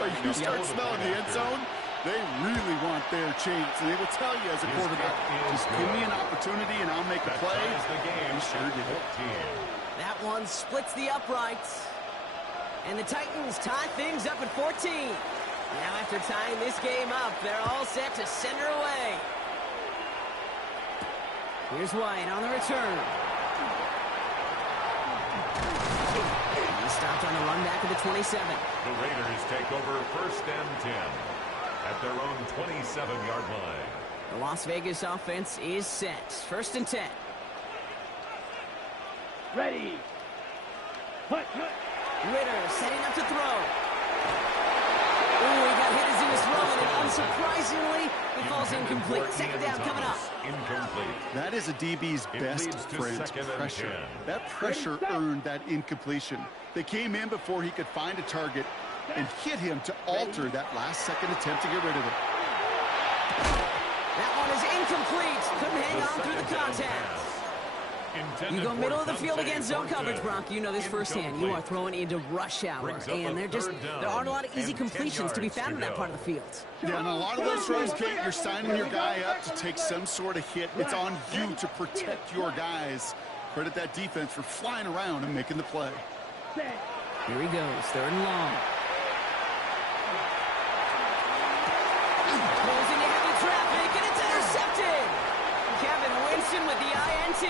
But you start smelling the end zone, they really want their chance. And they will tell you as a quarterback, just give me an opportunity and I'll make a play. He sure did it. That one splits the uprights. And the Titans tie things up at 14. Now after tying this game up, they're all set to send her away. Here's White on the return. He stopped on the run back of the 27. The Raiders take over 1st and 10 at their own 27-yard line. The Las Vegas offense is set. 1st and 10. Ready. Put. Ritter setting up to throw. Ooh, he got hit as he was throwing, and unsurprisingly, he falls incomplete. 2nd down coming up. Incomplete. That is a DB's best friend, pressure. That pressure earned that incompletion. They came in before he could find a target and hit him to alter that last-second attempt to get rid of it. That one is incomplete. Couldn't hang on through the contact. You go middle of the field against zone coverage, Bronk. You know this firsthand. You are throwing into rush hour, and there aren't a lot of easy completions to be found in that part of the field. Yeah, and a lot of those runs, Kate, you're signing your guy up to take some sort of hit. It's on you to protect your guys. Credit that defense for flying around and making the play. Here he goes, 3rd and long. Goes into heavy traffic, and it's intercepted. Kevin Winston with the INT.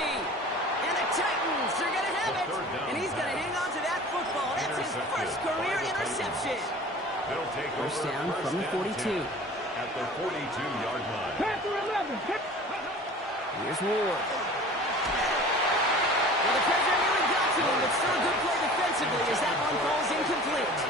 And the Titans are going to have it. And he's going to hang on to that football. That's his first career interception. First down from the 42. At the 42-yard line. Here's Ward. Well, the pressure nearly got to him, but still a good play defensively as that one falls incomplete.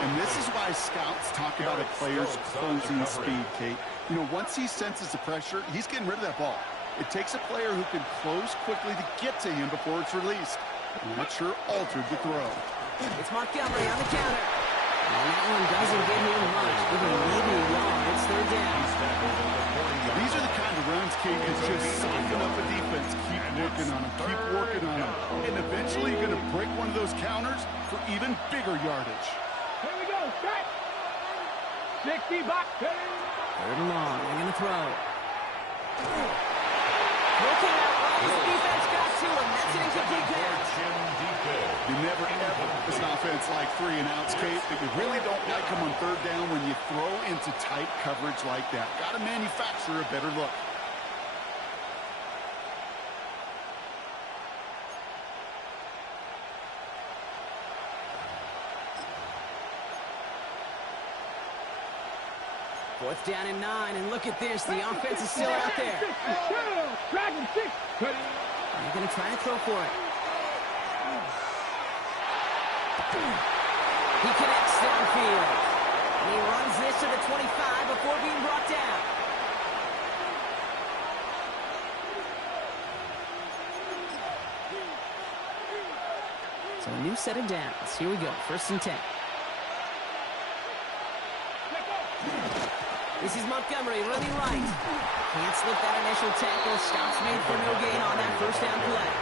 And this is why scouts talk about a player's closing speed, Kate. You know, once he senses the pressure, he's getting rid of that ball. It takes a player who can close quickly to get to him before it's released. And that sure altered the throw. It's Montgomery on the counter. And that one doesn't get him much. With a maybe a yard, it's 3rd down. These are the kind of runs, Kate, that just soften up a defense. Keep working on them, keep working on them. And eventually you're going to break one of those counters for even bigger yardage. Here we go. Start. 60 box. 3rd and long. They're going to throw. Looking at what his defense got to him. That's an incomplete pass. You never ever this offense like 3 and outs, Kate, but you really don't like them on 3rd down when you throw into tight coverage like that. Got to manufacture a better look. Fourth down and 9, and look at this. The offense is still out there. Dragon 6. They're going to try to throw for it. He connects downfield. And he runs this to the 25 before being brought down. So a new set of downs. Here we go. 1st and 10. This is Montgomery running right. Can't slip that initial tackle. Stops made for no gain on that 1st down play.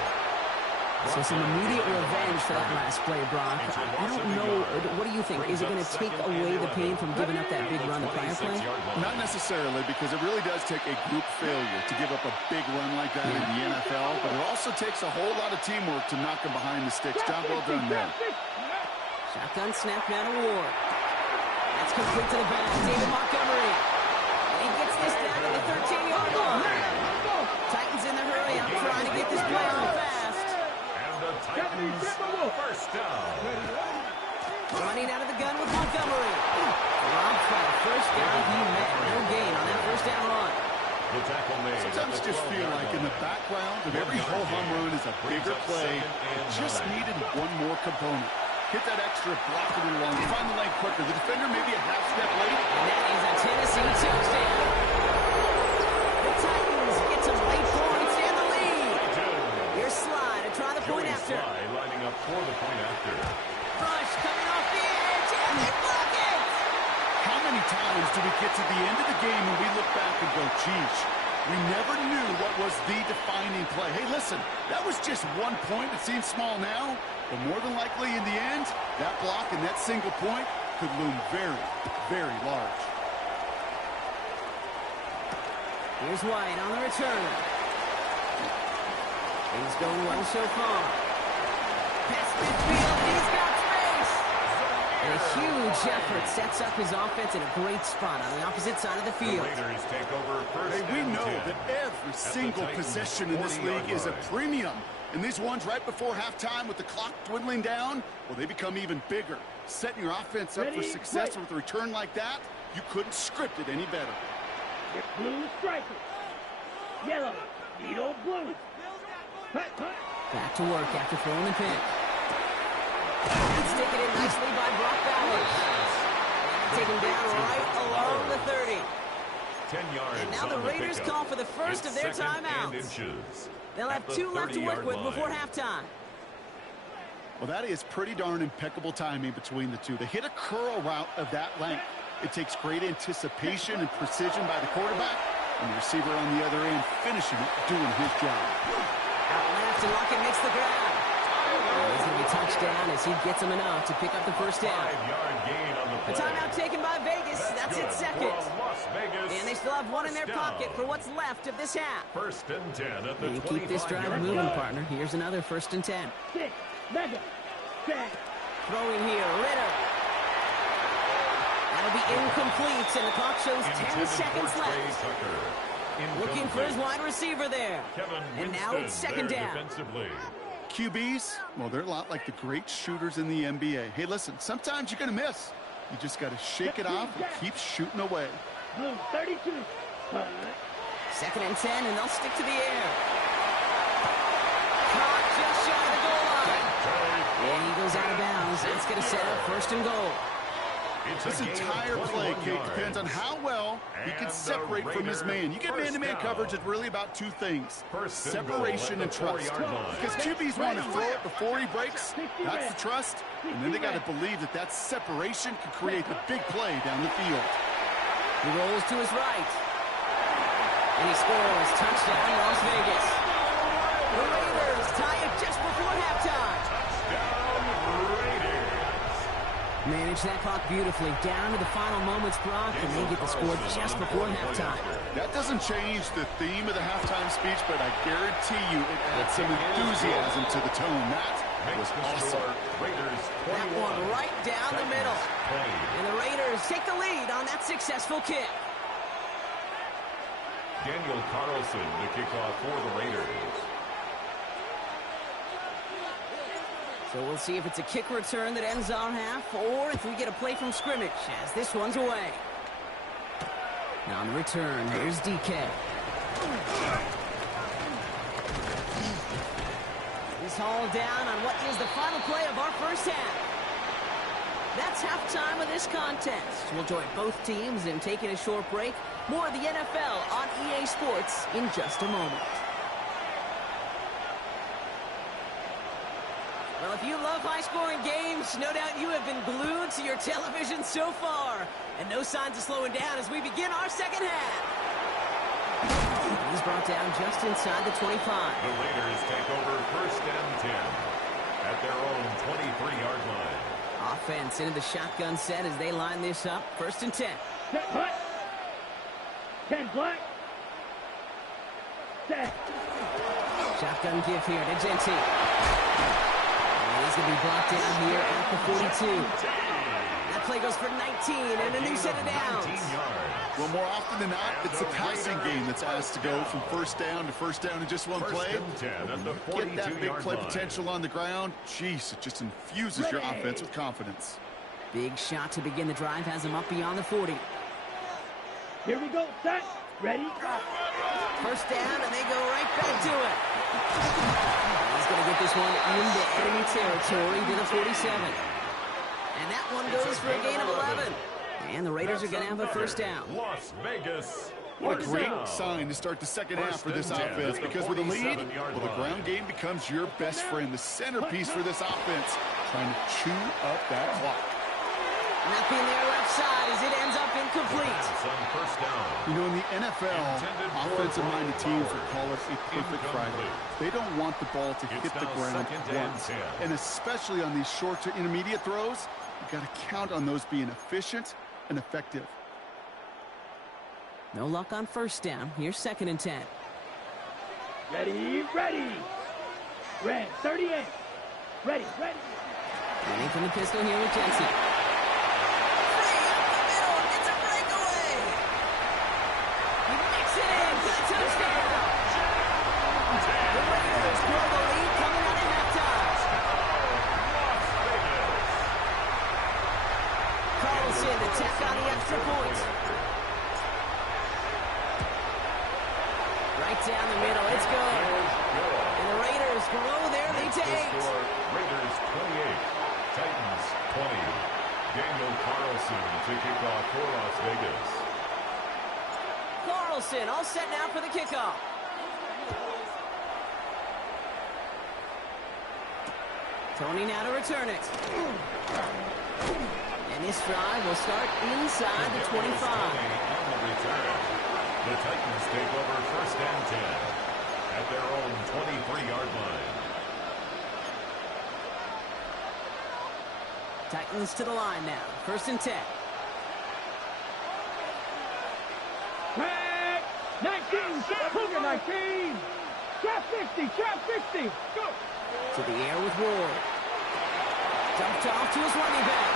So some immediate revenge for that last play, Brock. I don't know. What do you think? Is it going to take away the pain from giving up that big run the prior play? Not necessarily, because it really does take a group failure to give up a big run like that in the NFL, but it also takes a whole lot of teamwork to knock him behind the sticks. Job well done there. Shotgun snap now to Ward. That's complete to the back. David Montgomery. And he gets this down to the 13-yard line. Titans in the hurry. I'm trying to get this play on fast. And the Titans 1st down. Running out of the gun with Montgomery. Robbed for a 1st down. He met no gain on that 1st down run. The tackle made. Sometimes you just feel like in the background of every ho-hum run is a bigger play. It just needed one more component. Hit that extra block a little longer. Find the lane quicker. The defender maybe a half step late. And that is a Tennessee touchdown. The Titans get some late points and the lead. Here's Sly to try the point after. Sly lining up for the point after. Rush coming off the edge and they block it. How many times do we get to the end of the game and we look back and go, geez, we never knew what was the defining play. Hey, listen, that was just 1 point. It seems small now, but more than likely in the end, that block and that single point could loom very, very large. Here's White on the return. Things going well so far. Pass midfield, he's got space. And a huge effort sets up his offense in a great spot on the opposite side of the field. The Raiders take over first Hey, we and know 10. that every single possession in this league is a premium. And these ones right before halftime with the clock dwindling down, well, they become even bigger. Setting your offense up for success with a return like that, you couldn't script it any better. Blue strikers. Yellow. Needle blue. Hut, hut. Back to work after throwing the pick. And stick it in nicely by Brock Bowers. Taken down right along the 30. 10 yards. And now the Raiders call for the first of their timeouts. They'll have 2 left to work with before halftime. Well, that is pretty darn impeccable timing between the two. They hit a curl route of that length. It takes great anticipation and precision by the quarterback, and the receiver on the other end finishing it, doing his job. Out left, and Lockett makes the grab. He's going to be touchdown as he gets him enough to pick up the first down. 5-yard gain on the A play. timeout taken by Vegas. That's its second. Las Vegas. And they still have one in their pocket for what's left of this half. First and 10 at the You keep this drive 25-yard moving, line. partner. Here's another 1st and 10. 6. Mega. Set. Throwing here, Ritter. That'll be incomplete, and the clock shows 10 Intended seconds for Trey left. Tucker. Looking for his wide receiver there. Kevin And now Winston it's second there down. defensively. QBs, well, they're a lot like the great shooters in the NBA. Hey, listen, sometimes you're going to miss. You just got to shake it off and keep shooting away. Blue 32. Hut. 2nd and 10, and they'll stick to the air. Caught just shy of the goal line. And he goes out of bounds. It's going to set up 1st and goal. It's This a gain of entire play, 21 Kate, depends on yards. how well he can And separate the from his Raider man. You get first man-to-man down. coverage, it's really about 2 things. First and Separation goal and at the trust. 4-yard line. Because QBs want to throw it before he breaks. That's the trust. And then they got to believe that that separation can create the big play down the field. He rolls to his right. And he scores. Touchdown, Las Vegas. The Raiders tie it just before halftime. Touchdown, Raiders. Manage that clock beautifully. Down to the final moments, Brock, and they get the score just before halftime. That doesn't change the theme of the halftime speech, but I guarantee you it adds some enthusiasm to the tone. That was Makes the awesome. score Raiders That 21. one right down the middle. 20. And the Raiders take the lead on that successful kick. Daniel Carlson to kick off for the Raiders. So we'll see if it's a kick return that ends our half, or if we get a play from scrimmage as this one's away. Now on the return, here's DK. He's hauled down on what is the final play of our first half. That's halftime of this contest. We'll join both teams in taking a short break. More of the NFL on EA Sports in just a moment. Well, if you love high-scoring games, no doubt you have been glued to your television so far. And no signs of slowing down as we begin our second half. He's brought down just inside the 25. The Raiders take over first and 10 at their own 23-yard line. Offense into the shotgun set as they line this up. 1st and 10. Set. Hut. 10 black. Set. Shotgun give here to Genti. And he's going to be brought down here at the 42. That play goes for 19 and a new set of downs. 19 yards. Well, more often than not, it's the passing game that's asked to go from first down in just one First play. and 10 at the Get that big 42-yard play line. potential on the ground. Jeez, it just infuses your offense with confidence. Big shot to begin the drive has him up beyond the 40. Here we go. Set. Ready. First down, and they go right back to it. He's going to get this one into enemy territory to the 47. And that one goes for a gain of 11. And the Raiders are going to have a first down. Las Vegas. What a great Touchdown. sign to start the second half for this First and 10 offense, at the because with a lead, 47-yard well, the line. ground game becomes your best friend, the centerpiece for this offense, trying to chew up that clock. Nothing there left side as it ends up incomplete. Some first down. You know, in the NFL, Intended for offensive-minded teams will call it a perfect Incomplete. Friday. They don't want the ball to It's hit the now ground second and once. 10. And especially on these short to intermediate throws, You got to count on those being efficient and effective. No luck on first down. Here's 2nd and 10. Ready, ready. Red, 38. Ready, ready. Running from the pistol here with Jensen. It's a breakaway. He makes it in for the touchdown. The Raiders grow the lead coming out of halftime. Carlson to tack on the extra point. Right down the middle. It's good. And the Raiders grow their lead to 8. Raiders 28, Titans 20. Daniel Carlson to kick off for Las Vegas. Carlson all set now for the kickoff. Tony now to return it. And this drive will start inside the 25. On the return. The Titans take over 1st and 10 at their own 23-yard line. Titans to the line now. 1st and 10. Red, 19. Cougar 19. Trap 60. Trap 60. Go. To the air with Ward. Dumped off to his running back.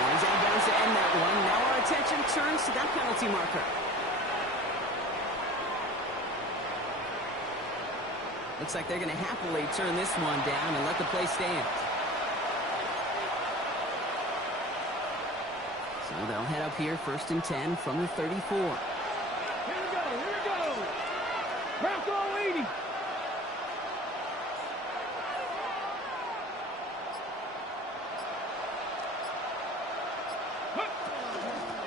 And he's out of bounds to end that one. Now our attention turns to that penalty marker. Looks like they're going to happily turn this one down and let the play stand. So they'll head up here 1st and 10 from the 34. Here we go. Here we go. Bronco 80.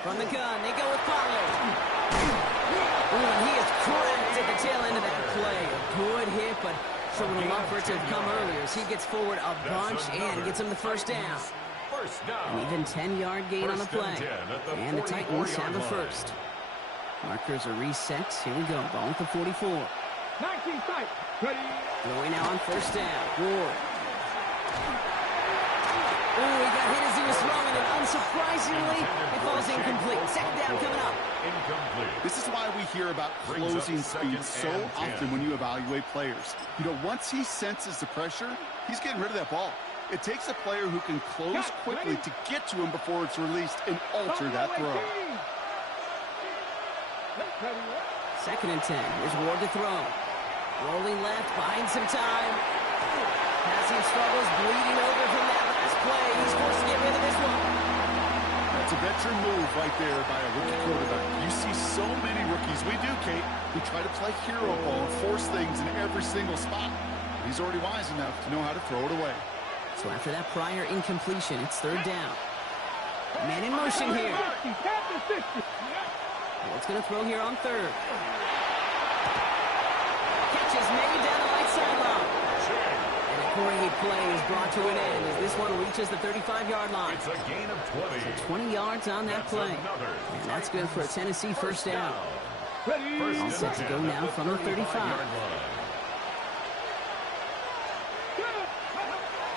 From the gun, they go with Pollard. Ooh, and he is cracked at the tail end of that play. A good hit, but someone would love for it to have come earlier as he gets forward a bunch and gets him the first down. An even 10-yard gain on the play. And the Titans have the first. Markers are reset. Here we go. Ball at the 44. 19 tight. Ready. Throwing now on 1st down. Ward. Oh, he got hit as he was throwing it. Unsurprisingly, it falls incomplete. 2nd down coming up. Incomplete. This is why we hear about closing speed so often when you evaluate players. You know, once he senses the pressure, he's getting rid of that ball. It takes a player who can close quickly to get to him before it's released and alter that throw. 2nd and 10. Here's Ward to throw. Rolling left, buying some time. Passing struggles, bleeding over from that last play. He's forced to get rid of this one. That's a veteran move right there by a rookie quarterback. You see so many rookies, we do, Kate, who try to play hero ball and force things in every single spot. He's already wise enough to know how to throw it away. So after that prior incompletion, it's 3rd down. Man in motion here. What's going to throw here on 3rd? Catch is made down the right sideline. And a great play is brought to an end as this one reaches the 35-yard line. It's a gain of 20. So 20 yards on that play. And that's good for a Tennessee first down. All set to go now from the 35.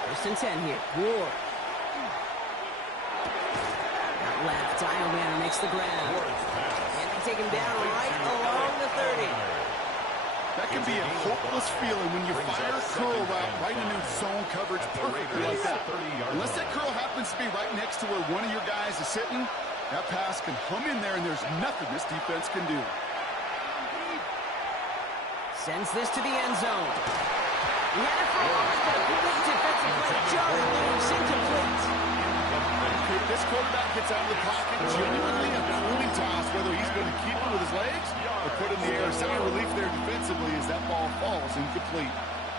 1st and 10 here. Ward. Out left. Dialman makes the grab. And they take him down right along the 30. That can be a hopeless feeling when you fire a curl route right into zone coverage perfectly like that. Unless that curl happens to be right next to where one of your guys is sitting, that pass can hum in there and there's nothing this defense can do. Sends this to the end zone. He had it for a moment, but a complete defensive play. John moves incomplete. This quarterback gets out of the pocket genuinely a coin toss, whether he's going to keep it with his legs or put it in the air. Sign of relief there defensively as that ball falls incomplete.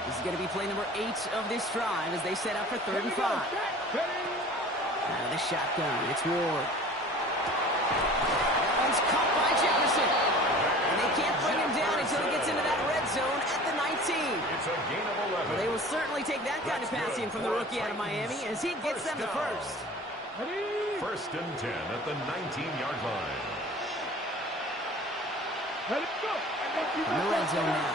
This is going to be play number 8 of this drive as they set up for 3rd and 5. Out of the shotgun, it's Ward. That one's caught by Jefferson. And they can't bring him down until he gets into that red zone at the 19. It's a gain of 11. Well, they will certainly take that kind of passing from the rookie out of Miami as he gets them the first. 1st and 10 at the 19-yard line. From the red zone now.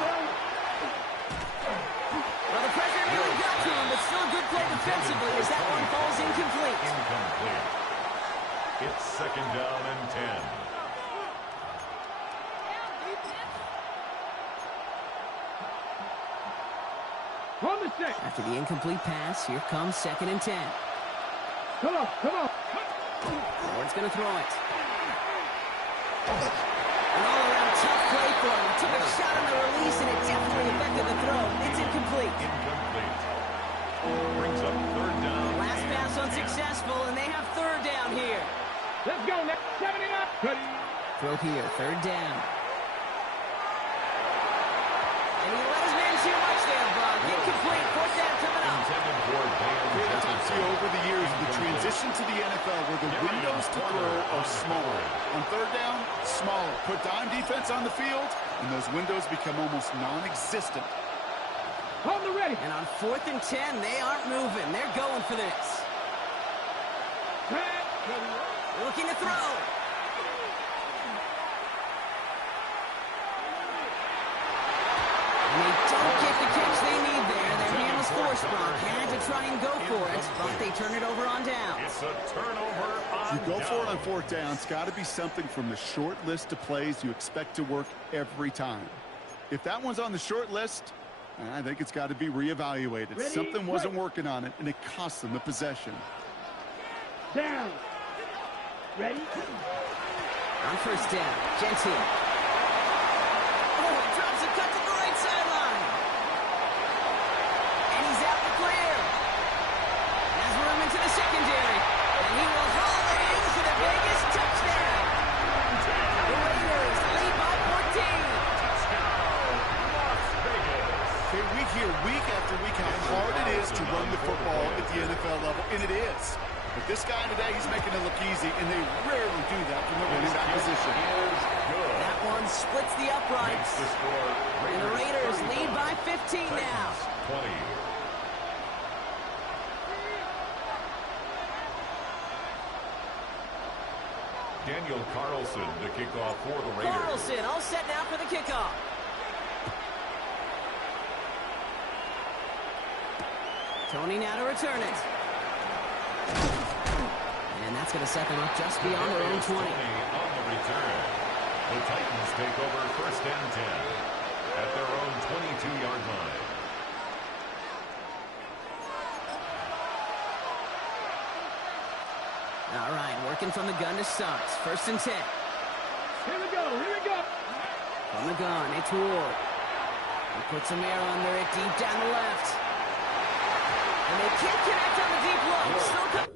Well, the pressure really got to him, but still a good play defensively as that one falls incomplete. Incomplete. It's second down and 10. On the set. After the incomplete pass, here comes second and 10. Come on, come on. Ford's going to throw it. An all-around tough play for him. Took a shot on the release, and it definitely affected the throw. It's incomplete. Incomplete. Brings up third down. Last pass unsuccessful, and they have third down here. Let's go now. 79. Throw here, third down. And he let his man too much there, Buck. Incomplete, fourth down coming up. Intended for Van I've Jefferson. seen over the years the transition to the NFL where the windows to throw are smaller. On third down, smaller. Put dime defense on the field, and those windows become almost non-existent. On the ready. And on fourth and 10, they aren't moving. They're going for this. Looking to throw. And they don't get the catch they need there. Their hand was forced, Brock. Had to try and go for it, but they turn it over on down. It's a turnover on You go for it on down. fourth down, it's got to be something from the short list of plays you expect to work every time. If that one's on the short list, I think it's got to be reevaluated. Ready, Something wasn't play. working on it, and it cost them the possession. Down. Ready. On first down, Gentile. Oh, he drops a cut to the right sideline. And he's out the clear. Has room into the secondary. And he will haul it in for the Vegas touchdown. The Raiders lead by 14. Okay, we hear week after week how hard it is to run the football at the NFL level, and it is. But this guy today, he's making it look easy, and they rarely do that from the running back position. That one splits the uprights. Makes the score And the Raiders lead by 15 now. Titans 20. Daniel Carlson to kick off for the Raiders. Carlson all set now for the kickoff. Tony now to return it. And that's going to set them up just beyond their own 20. On the return. The Titans take over first and 10 at their own 22-yard line. All right, working from the gun to start. First and 10. Here we go. Here we go. From the gun, it's Ward. He puts some air under it deep down the left. And they can't connect on the deep look. Still come.